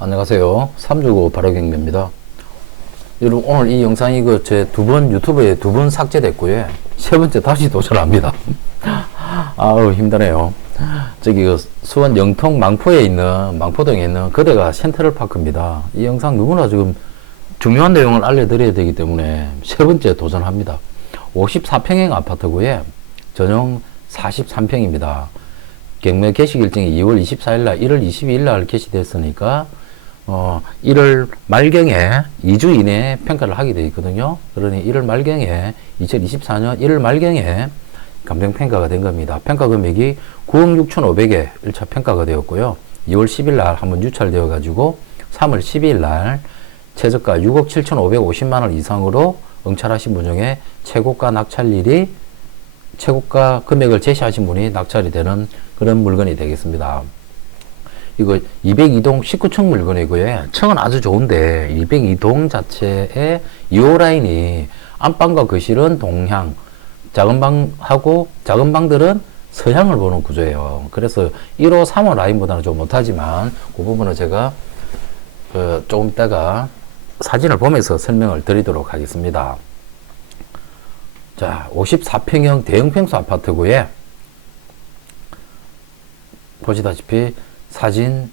안녕하세요. 365 바로경매입니다. 여러분, 오늘 이 영상이 제 유튜브에 두 번 삭제됐고요. 세 번째 다시 도전합니다. 아우, 힘드네요. 저기 수원 영통 망포동에 있는 거대가 센트럴파크입니다. 이 영상 누구나 지금 중요한 내용을 알려드려야 되기 때문에 세 번째 도전합니다. 54평형 아파트고요. 전용 43평입니다. 경매 개시 일정이 2월 24일날, 1월 22일날 개시됐으니까 1월 말경에 2주 이내에 평가를 하게 되어 있거든요. 그러니 1월 말경에 2024년 1월 말경에 감정평가가 된 겁니다. 평가 금액이 9억 6,500에 1차 평가가 되었고요. 2월 10일 날 한번 유찰되어 가지고 3월 12일 날 최저가 6억 7,550만 원 이상으로 응찰하신 분 중에 최고가 금액을 제시하신 분이 낙찰이 되는 그런 물건이 되겠습니다. 이거 202동 19층 물건이고요. 층은 아주 좋은데 202동 자체의 2호 라인이 안방과 거실은 동향, 작은 방들은 서향을 보는 구조예요. 그래서 1호, 3호 라인보다는 좀 못하지만 그 부분은 제가 조금 이따가 사진을 보면서 설명을 드리도록 하겠습니다. 자, 54평형 대형 평수 아파트고요. 보시다시피 사진이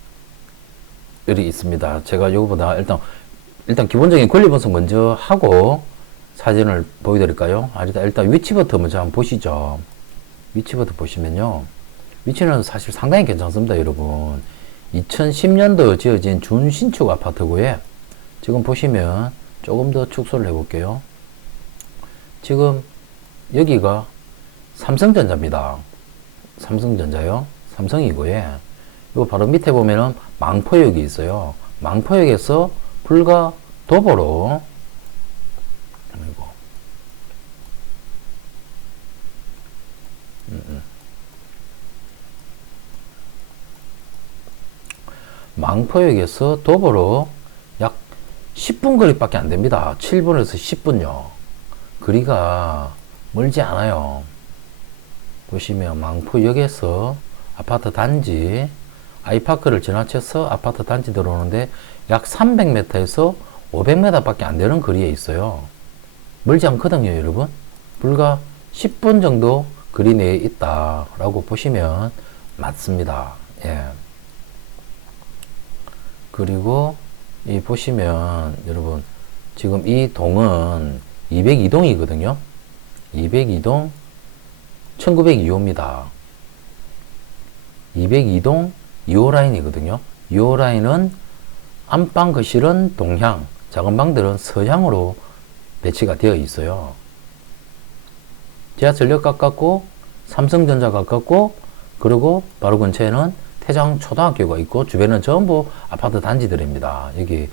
있습니다. 제가 요거보다 일단 기본적인 권리 분석 먼저 하고 사진을 보여드릴까요? 일단 위치부터 먼저 한번 보시죠. 위치부터 보시면요. 위치는 사실 상당히 괜찮습니다, 여러분. 2010년도 지어진 준신축 아파트고요. 지금 보시면 조금 더 축소를 해볼게요. 지금 여기가 삼성전자입니다. 삼성전자요. 삼성이고요. 요 바로 밑에 보면은 망포역이 있어요. 망포역에서 불과 도보로 망포역에서 도보로 약 10분 거리밖에 안 됩니다. 7분에서 10분요. 거리가 멀지 않아요. 보시면 망포역에서 아파트 단지 아이파크를 지나쳐서 아파트 단지 들어오는데 약 300m에서 500m 밖에 안 되는 거리에 있어요. 멀지 않거든요, 여러분. 불과 10분 정도 거리 내에 있다라고 보시면 맞습니다. 예. 그리고 이 보시면 여러분 지금 이 동은 202동이거든요. 202동 1902호입니다. 202동 2호 라인이거든요. 2호 라인은 안방 거실은 동향, 작은 방들은 서향으로 배치가 되어 있어요. 지하철역 가깝고 삼성전자 가깝고 그리고 바로 근처에는 태장 초등학교가 있고 주변은 전부 아파트 단지들입니다. 여기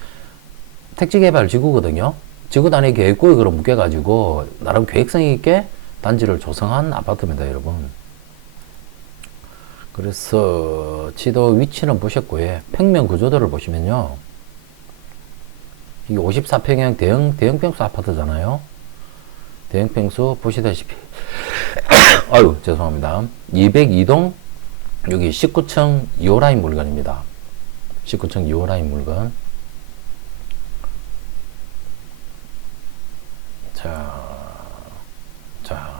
택지개발 지구거든요. 지구 단위 계획구역으로 묶여가지고 나름 계획성 있게 단지를 조성한 아파트입니다, 여러분. 그래서 지도 위치는 보셨고요. 평면 구조도를 보시면요. 이게 54평형 대형 평수 아파트잖아요. 대형 평수 보시다시피 아유, 죄송합니다. 202동 여기 19층 2호 라인 물건입니다. 19층 2호 라인 물건. 자,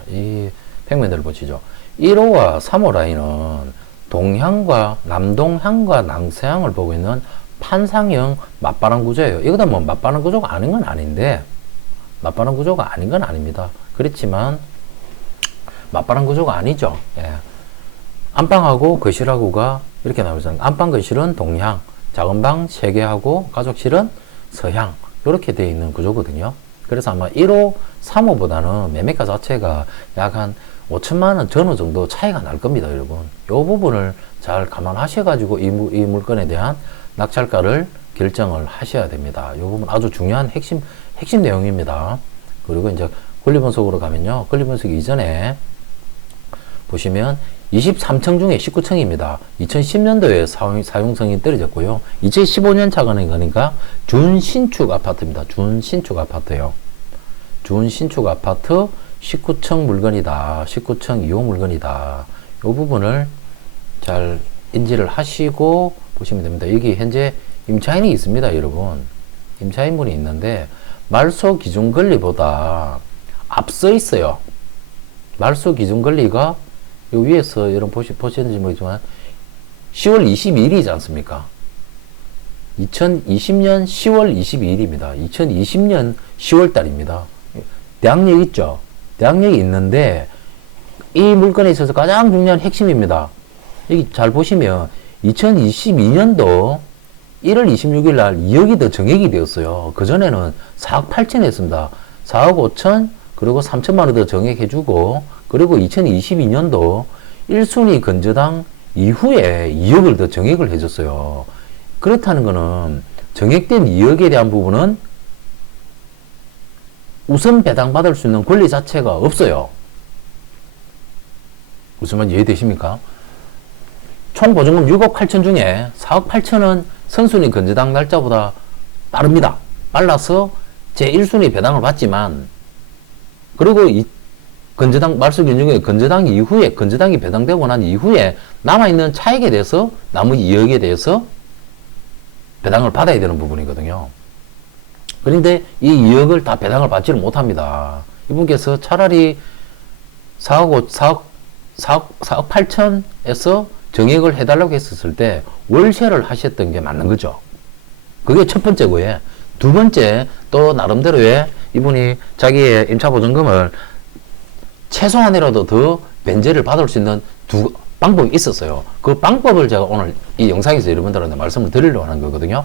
이 평면들을 보시죠. 1호와 3호 라인은 동향과 남동향과 남서향을 보고 있는 판상형 맞바람 구조예요. 이거는 뭐 맞바람 구조가 아닌 건 아닌데, 맞바람 구조가 아닌 건 아닙니다. 그렇지만 맞바람 구조가 아니죠. 예. 안방하고 거실하고가 이렇게 나오잖아요. 안방 거실은 동향, 작은 방 3개하고 가족실은 서향, 이렇게 되어 있는 구조거든요. 그래서 아마 1호, 3호보다는 매매가 자체가 약 한 5천만 원 전후 정도 차이가 날 겁니다, 여러분. 이 부분을 잘 감안하셔가지고 이 물건에 대한 낙찰가를 결정을 하셔야 됩니다. 이 부분 아주 중요한 핵심 내용입니다. 그리고 이제 권리 분석으로 가면요. 권리 분석 이전에 보시면 23층 중에 19층입니다. 2010년도에 사용성이 떨어졌고요. 2015년 차가는 거니까 준신축 아파트입니다. 준신축 아파트요. 준신축 아파트 19층 물건이다. 19층 2호 물건이다. 이 부분을 잘 인지를 하시고 보시면 됩니다. 여기 현재 임차인이 있습니다, 여러분. 임차인분이 있는데 말소 기준 권리보다 앞서 있어요. 말소 기준 권리가 요 위에서 여러분 보시는지 모르지만 10월 22일이지 않습니까? 2020년 10월 22일입니다. 2020년 10월 달입니다. 대항력 있죠? 대항력이 있는데 이 물건에 있어서 가장 중요한 핵심입니다. 여기 잘 보시면 2022년도 1월 26일 날 2억이 더 정액이 되었어요. 그전에는 4억 8천 했습니다. 4억 5천 그리고 3천만 원 더 정액해주고 그리고 2022년도 1순위 건저당 이후에 2억을 더 정액을 해줬어요. 그렇다는 것은 정액된 2억에 대한 부분은 우선 배당받을 수 있는 권리 자체가 없어요. 무슨 말인지 이해되십니까? 총 보증금 6억 8천 중에 4억 8천은 선순위 건저당 날짜보다 빠릅니다. 빨라서 제1순위 배당을 받지만 그리고 이 건저당 말소 기준 중에 건저당 이후에 건저당이 배당되고 난 이후에 남아있는 차익에 대해서 나머지 2억에 대해서 배당을 받아야 되는 부분이거든요. 그런데 이 2억을 다 배당을 받지를 못합니다. 이분께서 차라리 4억 8천에서 정액을 해달라고 했었을 때 월세를 하셨던 게 맞는 거죠. 그게 첫 번째고요. 두 번째, 또 나름대로의 이분이 자기의 임차보증금을 최소한이라도 더 변제를 받을 수 있는 두 방법이 있었어요. 그 방법을 제가 오늘 이 영상에서 여러분들한테 말씀을 드리려고 하는 거거든요.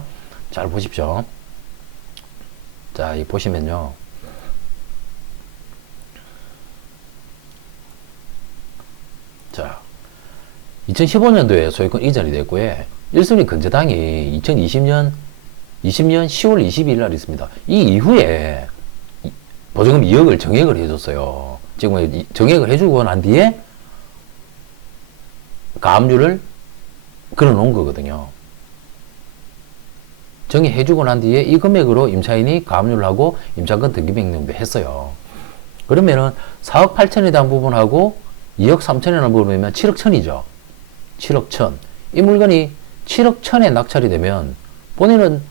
잘 보십시오. 자, 이 보시면요. 자, 2015년도에 소유권 이전이 됐고요. 1순위 건저당이 2020년 10월 22일 날 있습니다. 이 이후에 보증금 2억을 정액을 해줬어요. 지금 정액을 해주고 난 뒤에 가압류를 걸어 놓은 거거든요. 정액해주고 난 뒤에 이 금액으로 임차인이 가압류를 하고 임차권 등기명령도 했어요. 그러면은 4억 8천에 대한 부분하고 2억 3천에 대한 부분이면 7억 천이죠. 7억 천. 이 물건이 7억 천에 낙찰이 되면 본인은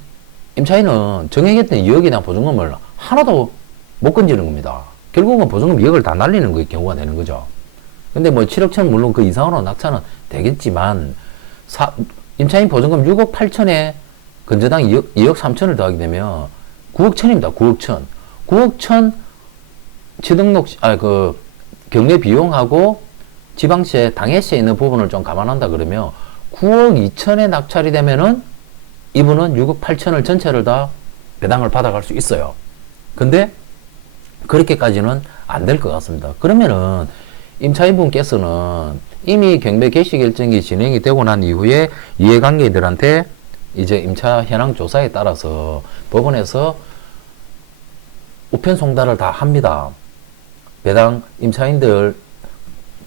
임차인은 정액했던 2억에 대한 보증금을 하나도 못 건지는 겁니다. 결국은 보증금 2억을 다 날리는 그 경우가 되는 거죠. 근데 뭐 7억 천 물론 그 이상으로 낙찰은 되겠지만 임차인 보증금 6억 8천에 건저당 2억 3천을 더하게 되면 9억 천입니다. 9억 천. 9억 천 취등록 경매 비용하고 지방세 당해세 있는 부분을 좀 감안한다 그러면 9억 2천에 낙찰이 되면은 이분은 6억 8천을 전체를 다 배당을 받아갈 수 있어요. 근데 그렇게까지는 안 될 것 같습니다. 그러면은 임차인분께서는 이미 경매 개시 결정이 진행이 되고 난 이후에 이해관계들한테 이제 임차 현황 조사에 따라서 법원에서 우편 송달을 다 합니다. 임차인들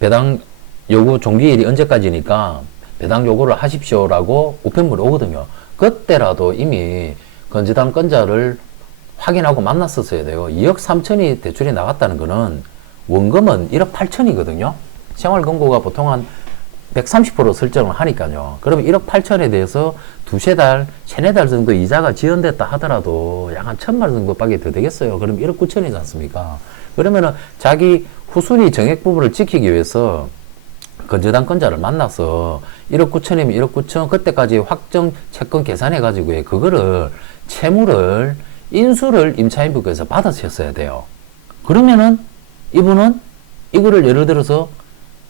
배당 요구 종기일이 언제까지니까 배당 요구를 하십시오라고 우편물이 오거든요. 그때라도 이미 건저당 건자를 확인하고 만났었어야 돼요. 2억 3천이 대출이 나갔다는 거는 원금은 1억 8천이거든요. 생활금고가 보통 한 130% 설정을 하니까요. 그러면 1억 8천에 대해서 두세 달, 세네 달 정도 이자가 지연됐다 하더라도 약 한 1,000만 원 정도밖에 더 되겠어요. 그럼 1억 9천이지 않습니까? 그러면은 자기 후순위 정액 부분을 지키기 위해서 건저당 건자를 만나서 1억 9천이면 1억 9천 그때까지 확정 채권 계산해 가지고 그거를 채무를 인수를 임차인분께서 받으셨어야 돼요. 그러면은 이분은 이거를 예를 들어서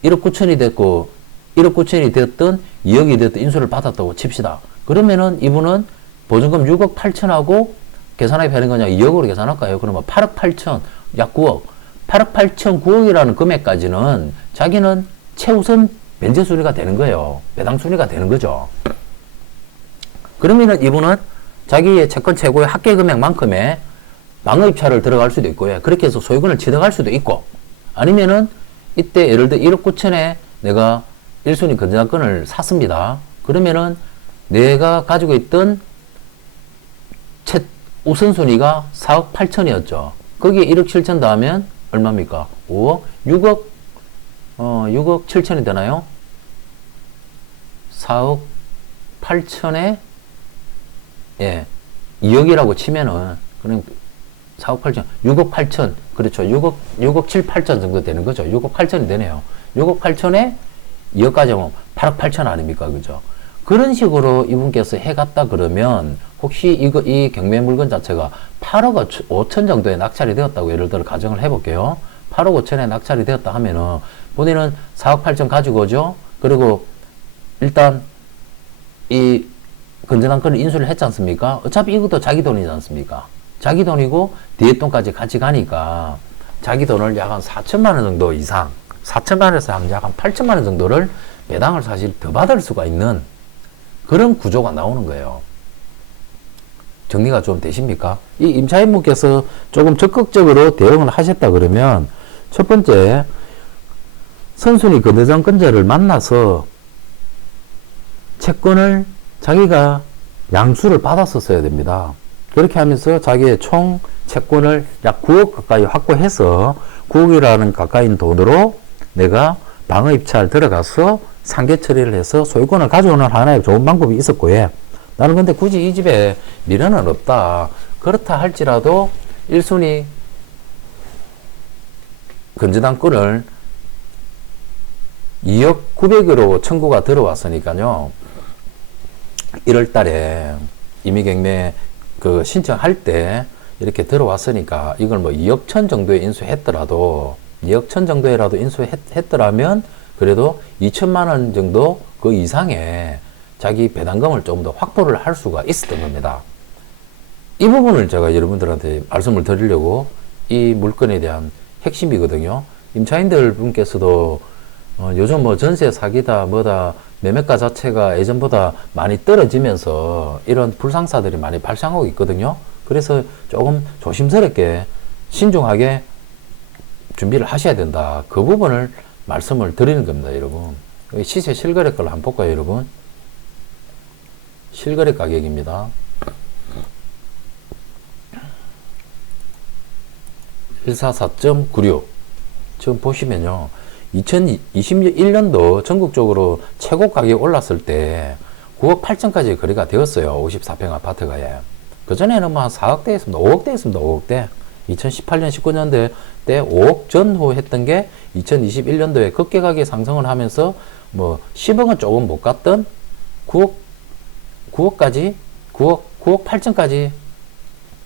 1억 9천이 됐고 1억 9천이 됐든 2억이 됐든 인수를 받았다고 칩시다. 그러면은 이분은 보증금 6억 8천하고 계산하기 편한 거냐 2억으로 계산할까요? 그러면 8억 8천 약 9억 8억 8천 9억이라는 금액까지는 자기는 최우선 변제 순위가 되는 거예요. 배당 순위가 되는 거죠. 그러면은 이분은 자기의 채권 최고의 합계 금액만큼의 망의입찰을 들어갈 수도 있고요. 그렇게 해서 소유권을 취득할 수도 있고 아니면은 이때 예를 들어 1억 9천에 내가 1순위 건전권을 샀습니다. 그러면은 내가 가지고 있던 우선순위가 4억 8천이었죠. 거기에 1억 7천 더하면 얼마입니까? 5억? 6억 7천이 되나요? 4억 8천에 예, 2억이라고 치면은, 그럼 4억 8천, 6억 8천, 그렇죠. 6억 7, 8천 정도 되는 거죠. 6억 8천이 되네요. 6억 8천에 2억까지 하면 8억 8천 아닙니까? 그죠? 그런 식으로 이분께서 해갔다 그러면, 혹시 이 경매 물건 자체가 8억 5천 정도에 낙찰이 되었다고 예를 들어 가정을 해볼게요. 8억 5천에 낙찰이 되었다 하면은, 본인은 4억 8천 가지고 오죠? 그리고 일단, 이 건전한 건을 인수를 했지 않습니까? 어차피 이것도 자기 돈이지 않습니까? 자기 돈이고 뒤에 돈까지 같이 가니까 자기 돈을 약 한 4천만 원 정도 이상, 4천만 원에서 약 한 8천만 원 정도를 배당을 사실 더 받을 수가 있는 그런 구조가 나오는 거예요. 정리가 좀 되십니까? 이 임차인분께서 조금 적극적으로 대응을 하셨다 그러면, 첫 번째, 선순위 거래장권자를 만나서 채권을 자기가 양수를 받았었어야 됩니다. 그렇게 하면서 자기의 총 채권을 약 9억 가까이 확보해서 9억이라는 가까이 돈으로 내가 방어 입찰 들어가서 상계 처리를 해서 소유권을 가져오는 하나의 좋은 방법이 있었고, 예. 나는 근데 굳이 이 집에 미련은 없다. 그렇다 할지라도 1순위 건전한 건을 2억 900으로 청구가 들어왔으니까요. 1월 달에 임의경매 그 신청할 때 이렇게 들어왔으니까 이걸 뭐 2억 천 정도에 인수했더라도 2억 천 정도에라도 인수했더라면 그래도 2천만 원 정도 그 이상의 자기 배당금을 좀 더 확보를 할 수가 있었던 겁니다. 이 부분을 제가 여러분들한테 말씀을 드리려고 이 물건에 대한 핵심이거든요. 임차인들 분께서도 요즘 뭐 전세 사기다 뭐다 매매가 자체가 예전보다 많이 떨어지면서 이런 불상사들이 많이 발생하고 있거든요. 그래서 조금 조심스럽게 신중하게 준비를 하셔야 된다. 그 부분을 말씀을 드리는 겁니다, 여러분. 시세 실거래 걸 한번 볼까요, 여러분? 실거래 가격입니다. 144.96. 지금 보시면요. 2021년도 전국적으로 최고 가격이 올랐을 때 9억 8천까지 거래가 되었어요. 54평 아파트가. 예. 그전에는 뭐 한 4억대 했습니다. 5억대 했습니다. 5억대. 2018년, 19년대 때 5억 전후 했던 게 2021년도에 급격하게 상승을 하면서 뭐 10억은 조금 못 갔던 9억까지 9억 8천까지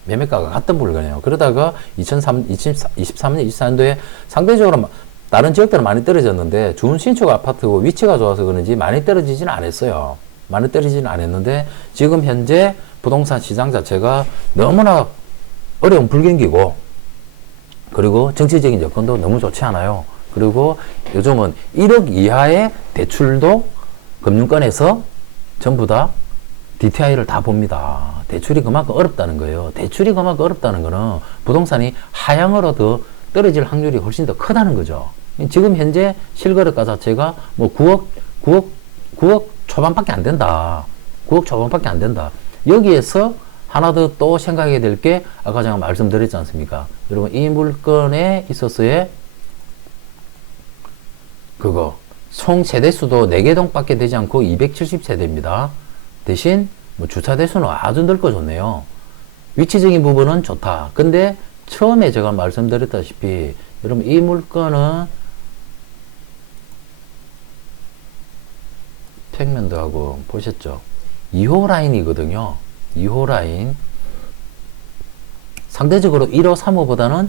매매가가 갔던 물건이에요. 그러다가 2023년, 24년도에 상대적으로 다른 지역들은 많이 떨어졌는데 준 신축 아파트고 위치가 좋아서 그런지 많이 떨어지지는 않았어요. 많이 떨어지지는 않았는데 지금 현재 부동산 시장 자체가 너무나 어려운 불경기고 그리고 정치적인 여건도 너무 좋지 않아요. 그리고 요즘은 1억 이하의 대출도 금융권에서 전부 다 DTI를 다 봅니다. 대출이 그만큼 어렵다는 거예요. 대출이 그만큼 어렵다는 거는 부동산이 하향으로 더 떨어질 확률이 훨씬 더 크다는 거죠. 지금 현재 실거래가 자체가 뭐 9억 초반밖에 안 된다. 9억 초반밖에 안 된다. 여기에서 하나 더 또 생각해야 될 게 아까 제가 말씀드렸지 않습니까? 여러분 이 물건에 있어서의 그거 총 세대수도 4개 동밖에 되지 않고 270세대입니다. 대신 뭐 주차 대수는 아주 넓고 좋네요. 위치적인 부분은 좋다. 근데 처음에 제가 말씀드렸다시피 여러분 이 물건은 평면도 하고 보셨죠? 2호 라인이거든요. 2호 라인. 상대적으로 1호, 3호보다는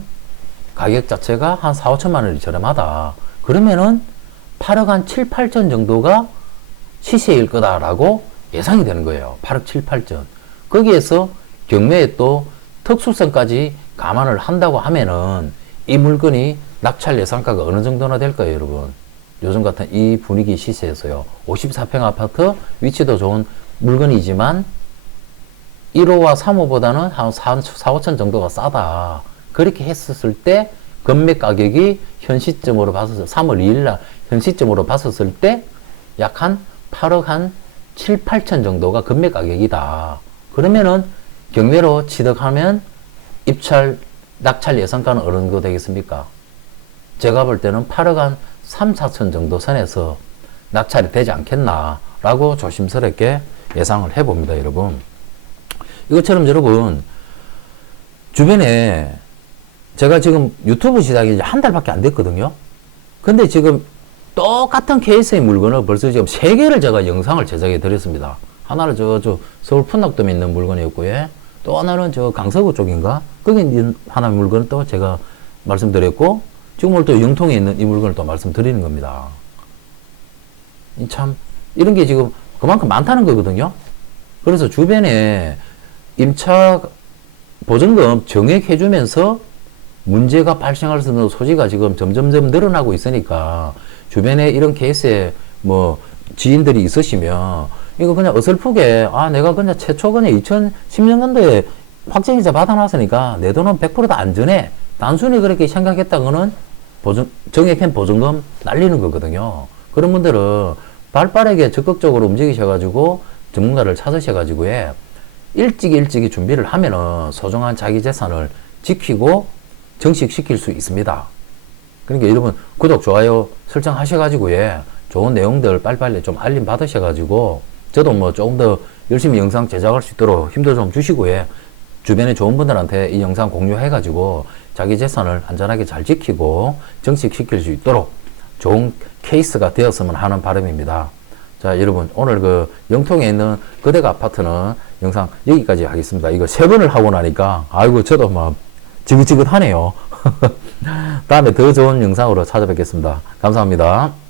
가격 자체가 한 4, 5천만 원이 저렴하다. 그러면은 8억 한 7, 8천 정도가 시세일 거다라고 예상이 되는 거예요. 8억 7, 8천. 거기에서 경매에 또 특수성까지 감안을 한다고 하면은 이 물건이 낙찰 예상가가 어느 정도나 될까요, 여러분? 요즘 같은 이 분위기 시세에서요. 54평 아파트, 위치도 좋은 물건이지만 1호와 3호보다는 한 4, 5천 정도가 싸다. 그렇게 했었을 때 건매 가격이 현 시점으로 봤었을 3월 2일날 현 시점으로 봤었을 때 약 한 8억 한 7, 8천 정도가 건매 가격이다. 그러면은 경매로 취득하면 입찰, 낙찰 예상가는 어느 정도 되겠습니까? 제가 볼 때는 8억 한 3, 4천 정도 선에서 낙찰이 되지 않겠나 라고 조심스럽게 예상을 해봅니다, 여러분. 이것처럼 여러분, 주변에 제가 지금 유튜브 시작이 한 달밖에 안 됐거든요. 근데 지금 똑같은 케이스의 물건을 벌써 지금 3개를 제가 영상을 제작해 드렸습니다. 하나는 저 서울 푼낙동에 있는 물건이었고요. 또 하나는 저 강서구 쪽인가? 거기 있는 하나 물건을 또 제가 말씀드렸고, 지금 오늘 또 영통에 있는 이 물건을 또 말씀드리는 겁니다. 참, 이런 게 지금 그만큼 많다는 거거든요. 그래서 주변에 임차 보증금 정액해주면서 문제가 발생할 수 있는 소지가 지금 점점점 늘어나고 있으니까 주변에 이런 케이스에 뭐 지인들이 있으시면 이거 그냥 어설프게 내가 그냥 최초 그냥 2010년도에 확정이자 받아놨으니까 내 돈은 100%다 안전해. 단순히 그렇게 생각했다고는 정액한 보증금 날리는 거거든요. 그런 분들은 발빠르게 적극적으로 움직이셔가지고 전문가를 찾으셔가지고 일찍이 준비를 하면은 소중한 자기 재산을 지키고 정식시킬 수 있습니다. 그러니까 여러분 구독, 좋아요 설정하셔가지고 좋은 내용들 빨리빨리 좀 알림 받으셔가지고 저도 뭐 조금 더 열심히 영상 제작할 수 있도록 힘도 좀 주시고 주변에 좋은 분들한테 이 영상 공유해가지고 자기 재산을 안전하게 잘 지키고 정식시킬 수 있도록 좋은 케이스가 되었으면 하는 바람입니다. 자, 여러분 오늘 그 영통에 있는 거대가 아파트는 영상 여기까지 하겠습니다. 이거 3번을 하고 나니까 아이고 저도 막 지긋지긋하네요. 다음에 더 좋은 영상으로 찾아뵙겠습니다. 감사합니다.